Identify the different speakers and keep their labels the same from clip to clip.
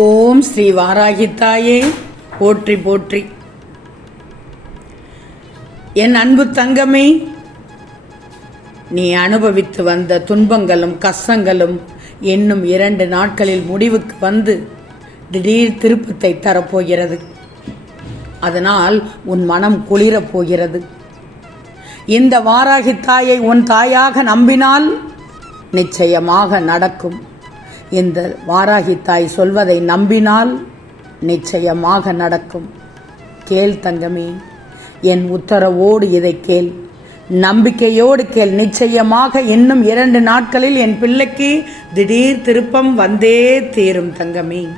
Speaker 1: ஓம் ஸ்ரீ வாராகித்தாயே. போற்றி போற்றி. என் அன்பு தங்கமே நீ அனுபவித்து வந்த துன்பங்களும் கஷ்டங்களும் இன்னும் இரண்டு நாட்களில் முடிவுக்கு வந்து திடீர் திருப்பத்தை தரப்போகிறது. அதனால் உன் மனம் குளிரப் போகிறது. இந்த வாராகி தாயை உன் தாயாக நம்பினால் நிச்சயமாக நடக்கும். இந்த வாராகி தாய் சொல்வதை நம்பினால் நிச்சயமாக நடக்கும். கேள் தங்கமே என் உத்தரவோடு இதை கேள். நம்பிக்கையோடு கேள். நிச்சயமாக இன்னும் இரண்டு நாட்களில் என் பிள்ளைக்கு திடீர் திருப்பம் வந்தே தீரும் தங்கமே.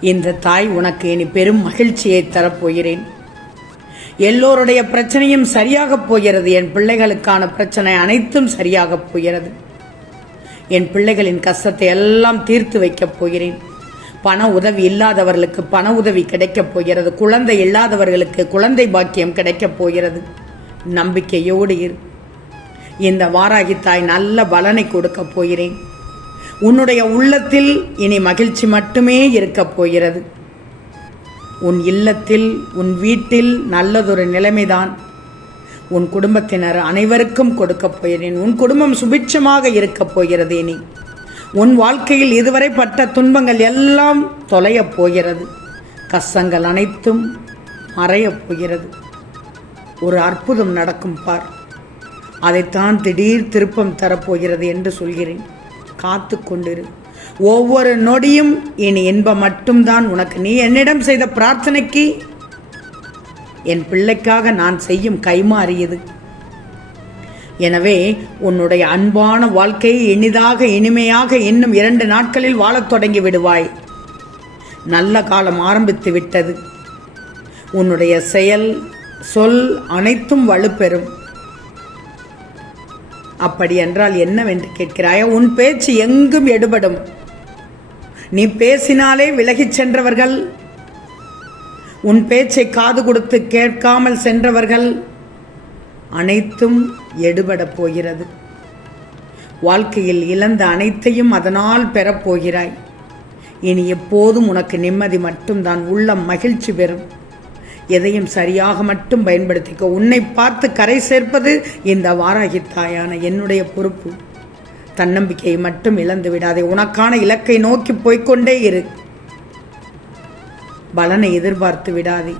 Speaker 1: இந்த தாய் உனக்கு இனி பெரும் மகிழ்ச்சியை தரப்போகிறேன். எல்லோருடைய பிரச்சனையும் சரியாகப் போகிறது. என் பிள்ளைகளுக்கான பிரச்சனை அனைத்தும் சரியாகப் போகிறது. என் பிள்ளைகளின் கஷ்டத்தை எல்லாம் தீர்த்து வைக்கப் போகிறேன். பண உதவி இல்லாதவர்களுக்கு பண உதவி கிடைக்கப் போகிறது. குழந்தை இல்லாதவர்களுக்கு குழந்தை பாக்கியம் கிடைக்கப் போகிறது. நம்பிக்கையோடு இரு. இந்த வாராகி தாய் நல்ல பலனை கொடுக்கப் போகிறேன். உன்னுடைய உள்ளத்தில் இனி மகிழ்ச்சி மட்டுமே இருக்கப் போகிறது. உன் இல்லத்தில் உன் வீட்டில் நல்லதொரு நிலைமைதான். உன் குடும்பத்தினர் அனைவருக்கும் கொடுக்கப் போகிறேன். உன் குடும்பம் சுபிட்சமாக இருக்கப் போகிறது இனி உன் வாழ்க்கையில் இதுவரை பட்ட துன்பங்கள் எல்லாம் தொலையப் போகிறது. கஷ்டங்கள் அனைத்தும் மறையப் போகிறது. ஒரு அற்புதம் நடக்கும் பார். அதைத்தான் திடீர் திருப்பம் தரப்போகிறது என்று சொல்கிறேன். காத்து கொண்டிரு. ஒவ்வொரு நொடியும் இனி இன்பம் மட்டும்தான். உனக்கு நீ என்னிடம் செய்த பிரார்த்தனைக்கு என் பிள்ளைக்காக நான் செய்யும் கைமாறியது எனவே உன்னுடைய அன்பான வாழ்க்கையை இனிதாக இனிமையாக இன்னும் இரண்டு நாட்களில் வாழத் தொடங்கி விடுவாய். நல்ல காலம் ஆரம்பித்து விட்டது. உன்னுடைய செயல் சொல் அனைத்தும் வலுப்பெறும். அப்படி என்றால் என்னவென்று கேட்கிறாயா? உன் பேச்சு எங்கும் எடுபடும். நீ பேசினாலே விலகிச் சென்றவர்கள் உன் பேச்சை காது கொடுத்து கேட்காமல் சென்றவர்கள் அனைத்தும் எடுபடப் போகிறது. வாழ்க்கையில் இழந்த அனைத்தையும் அதனால் பெறப்போகிறாய் இனி எப்போதும் உனக்கு நிம்மதி மட்டும்தான் உள்ளம் மகிழ்ச்சி பெறும். எதையும் சரியாக மட்டும் பயன்படுத்திக்க. உன்னை பார்த்து கரை சேர்ப்பது இந்த வாராகி தாயான என்னுடைய பொறுப்பு. தன்னம்பிக்கையை மட்டும் இழந்து விடாதே. உனக்கான இலக்கை நோக்கி போய்க்கொண்டே இரு. பலனை எதிர்பார்த்து விடாதே.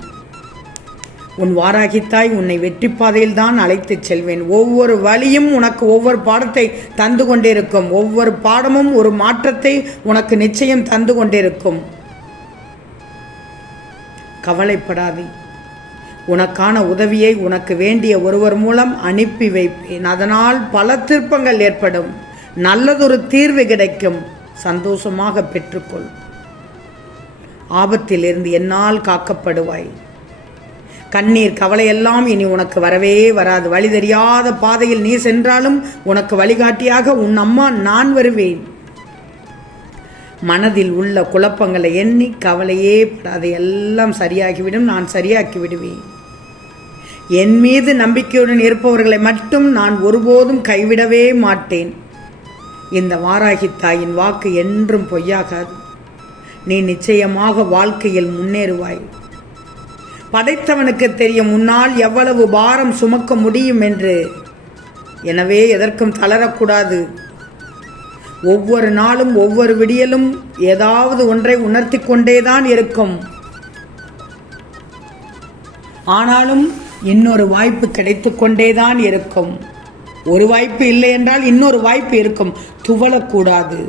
Speaker 1: உன் வாராகித்தாய் உன்னை வெற்றி பாதையில் தான் அழைத்துச் செல்வேன். ஒவ்வொரு வழியும் உனக்கு ஒவ்வொரு பாடத்தை தந்து கொண்டிருக்கும். ஒவ்வொரு பாடமும் ஒரு மாற்றத்தை உனக்கு நிச்சயம் தந்து கொண்டிருக்கும். கவலைப்படாதே. உனக்கான உதவியை உனக்கு வேண்டிய ஒருவர் மூலம் அனுப்பி வைப்பேன். அதனால் பல திருப்பங்கள் ஏற்படும். நல்லதொரு தீர்வு கிடைக்கும். சந்தோஷமாக பெற்றுக்கொள். ஆபத்திலிருந்து என்னால் காக்கப்படுவாய். கண்ணீர் கவலையெல்லாம் இனி உனக்கு வரவே வராது. வழி தெரியாத பாதையில் நீ சென்றாலும் உனக்கு வழிகாட்டியாக உன் அம்மா நான் வருவேன். மனதில் உள்ள குழப்பங்களை எண்ணி கவலையே படாது. எல்லாம் சரியாகிவிடும் நான் சரியாக்கி விடுவேன். என் மீது நம்பிக்கையுடன் இருப்பவர்களை மட்டும் நான் ஒருபோதும் கைவிடவே மாட்டேன். இந்த வாராகி தாயின் வாக்கு என்றும் பொய்யாகாது. நீ நிச்சயமாக வாழ்க்கையில் முன்னேறுவாய். படைத்தவனுக்கு தெரியும் உன்னால் எவ்வளவு பாரம் சுமக்க முடியும் என்று. எனவே எதற்கும் தளரக்கூடாது. ஒவ்வொரு நாளும் ஒவ்வொரு விடியலும் ஏதாவது ஒன்றை உணர்த்தி கொண்டேதான் இருக்கும். ஆனாலும் இன்னொரு வாய்ப்பு கிடைத்து கொண்டேதான் இருக்கும். ஒரு வாய்ப்பு இல்லை என்றால் இன்னொரு வாய்ப்பு இருக்கும். துவளக்கூடாது.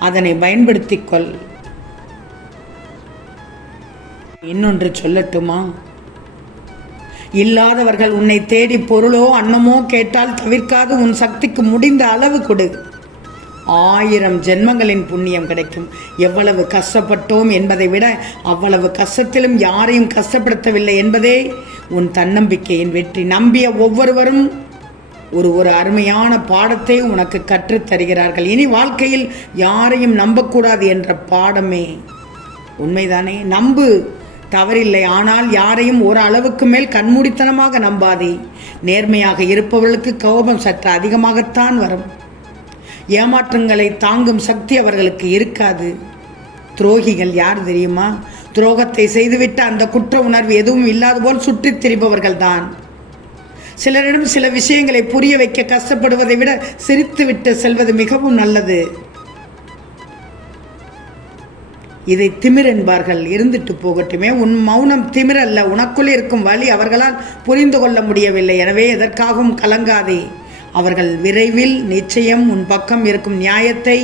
Speaker 1: அதனை பயன்படுத்திக் கொள் இன்னொன்று சொல்லட்டுமா? இல்லாதவர்கள் உன்னை தேடி பொருளோ அன்னமோ கேட்டால் தவிர்க்காது உன் சக்திக்கு முடிந்த அளவு கொடு. ஆயிரம் ஜென்மங்களின் புண்ணியம் கிடைக்கும். எவ்வளவு கஷ்டப்பட்டோம் என்பதை விட அவ்வளவு கஷ்டத்திலும் யாரையும் கஷ்டப்படுத்தவில்லை என்பதே உன் தன்னம்பிக்கையின் வெற்றி. நம்பிய ஒவ்வொருவரும் ஒரு ஒரு அருமையான பாடத்தை உனக்கு கற்றுத் தருகிறார்கள். இனி வாழ்க்கையில் யாரையும் நம்பக்கூடாது என்ற பாடமே. உண்மைதானே? நம்பு. தவறில்லை. ஆனால் யாரையும் ஒரு அளவுக்கு மேல் கண்மூடித்தனமாக நம்பாதே. நேர்மையாக இருப்பவர்களுக்கு கோபம் சற்று அதிகமாகத்தான் வரும். ஏமாற்றங்களை தாங்கும் சக்தி அவர்களுக்கு இருக்காது. துரோகிகள் யார் தெரியுமா? துரோகத்தை செய்துவிட்டு அந்த குற்ற உணர்வு எதுவும் இல்லாத போல் சுற்றித் திரிபவர்கள்தான். சிலரிடம் சில விஷயங்களை புரிய வைக்க கஷ்டப்படுவதை விட சிரித்துவிட்டு செல்வது மிகவும் நல்லது. இதை திமிர் என்பார்கள். இருந்துட்டு போகட்டுமே. உன் மௌனம் திமிர் அல்ல உனக்குள் இருக்கும் வழி அவர்களால் புரிந்து கொள்ள முடியவில்லை. எனவே எதற்காகவும் கலங்காதே. அவர்கள் விரைவில் நிச்சயம் உன் பக்கம் இருக்கும் நியாயத்தை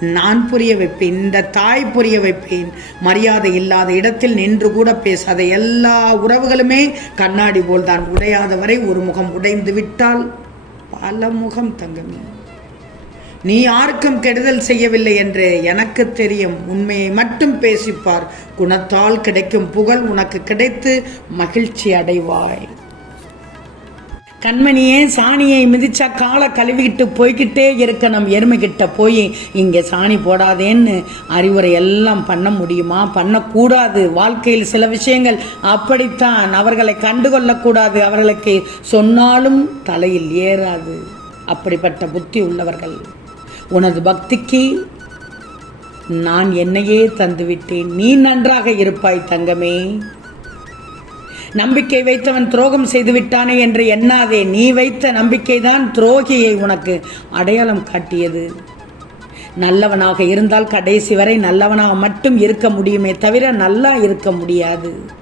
Speaker 1: நான் புரிய வைப்பேன் இந்த தாய் புரிய வைப்பேன். மரியாதை இல்லாத இடத்தில் நின்று கூட பேசாத எல்லா உறவுகளுமே கண்ணாடி போல் தான் உடையாத வரை ஒரு முகம் உடைந்து விட்டால் பல முகம் தங்கமே. நீ யாருக்கும் கெடுதல் செய்யவில்லை என்று எனக்கு தெரியும். உண்மையை மட்டும் பேசிப்பார். குணத்தால் கிடைக்கும் புகழ் உனக்கு கிடைத்து மகிழ்ச்சி அடைவாய். கண்மணியே சாணியை மிதிச்சா காலை கழுவிக்கிட்டு போய்கிட்டே இருக்க நம் எருமைகிட்ட போய் இங்கே சாணி போடாதேன்னு அறிவுரை எல்லாம் பண்ண முடியுமா? பண்ணக்கூடாது. வாழ்க்கையில் சில விஷயங்கள் அப்படித்தான். அவர்களை கண்டுகொள்ளக்கூடாது அவர்களுக்கு சொன்னாலும் தலையில் ஏறாது. அப்படிப்பட்ட புத்தி உள்ளவர்கள். உனது பக்திக்கு நான் என்னையே தந்துவிட்டேன். நீ நன்றாக இருப்பாய் தங்கமே. நம்பிக்கை வைத்தவன் துரோகம் செய்து விட்டானே என்று எண்ணாதே. நீ வைத்த நம்பிக்கைதான் துரோகியை உனக்கு அடையாளம் காட்டியது. நல்லவனாக இருந்தால் கடைசி வரை நல்லவனாக மட்டும் இருக்க முடியுமே தவிர நல்லா இருக்க முடியாது.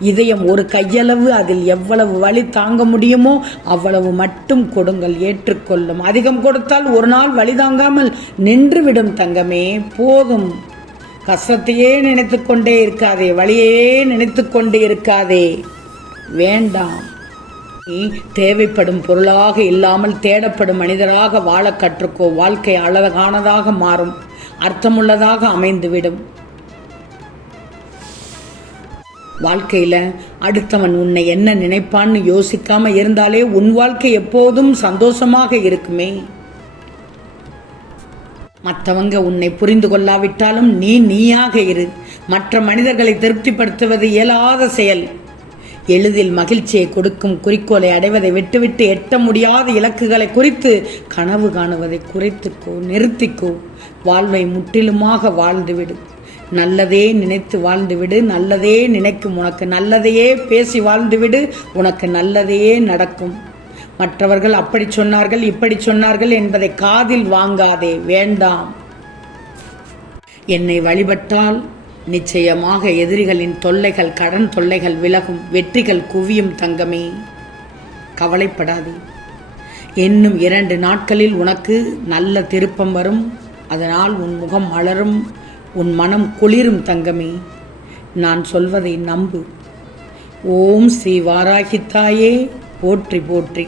Speaker 1: இதயம் ஒரு கையளவு அதில் எவ்வளவு வலி தாங்க முடியுமோ அவ்வளவு மட்டும் கொடுங்கள் ஏற்றுக்கொள்ளும். அதிகம் கொடுத்தால் ஒரு நாள் வழி தாங்காமல் நின்றுவிடும் தங்கமே. போதும். கஷ்டத்தையே நினைத்து கொண்டே இருக்காதே வழியே நினைத்து கொண்டே இருக்காதே. வேண்டாம். நீ தேவைப்படும் பொருளாக இல்லாமல் தேடப்படும் மனிதராக வாழ கற்றுக்கோ. வாழ்க்கை அழகானதாக மாறும். அர்த்தமுள்ளதாக அமைந்துவிடும். வாழ்க்கையில் அடுத்தவன் உன்னை என்ன நினைப்பான்னு யோசிக்காமல் இருந்தாலே உன் வாழ்க்கை எப்போதும் சந்தோஷமாக இருக்குமே. மற்றவங்க உன்னை புரிந்து கொள்ளாவிட்டாலும் நீ நீயாக இரு. மற்ற மனிதர்களை திருப்திப்படுத்துவது இயலாத செயல். எளிதில் மகிழ்ச்சியை கொடுக்கும் குறிக்கோளை அடைவதை விட்டுவிட்டு எட்ட முடியாத இலக்குகளை குறித்து கனவு காணுவதை குறைத்துக்கோ நிறுத்திக்கோ. வாழ்வை முற்றிலுமாக வாழ்ந்துவிடு. நல்லதே நினைத்து வாழ்ந்துவிடு. நல்லதே நினைக்கும் உனக்கு நல்லதையே பேசி வாழ்ந்துவிடு. உனக்கு நல்லதையே நடக்கும். மற்றவர்கள் அப்படி சொன்னார்கள் இப்படி சொன்னார்கள் என்பதை காதில் வாங்காதே வேண்டாம். என்னை வழிபட்டால் நிச்சயமாக எதிரிகளின் தொல்லைகள் கடன் தொல்லைகள் விலகும் வெற்றிகள் குவியும் தங்கமே. கவலைப்படாதே. இன்னும் இரண்டு நாட்களில் உனக்கு நல்ல திருப்பம் வரும். அதனால் உன் முகம் மலரும் உன் மனம் குளிரும் தங்கமே. நான் சொல்வதை நம்பு. ஓம் ஸ்ரீ வாராகித்தாயே. போற்றி போற்றி.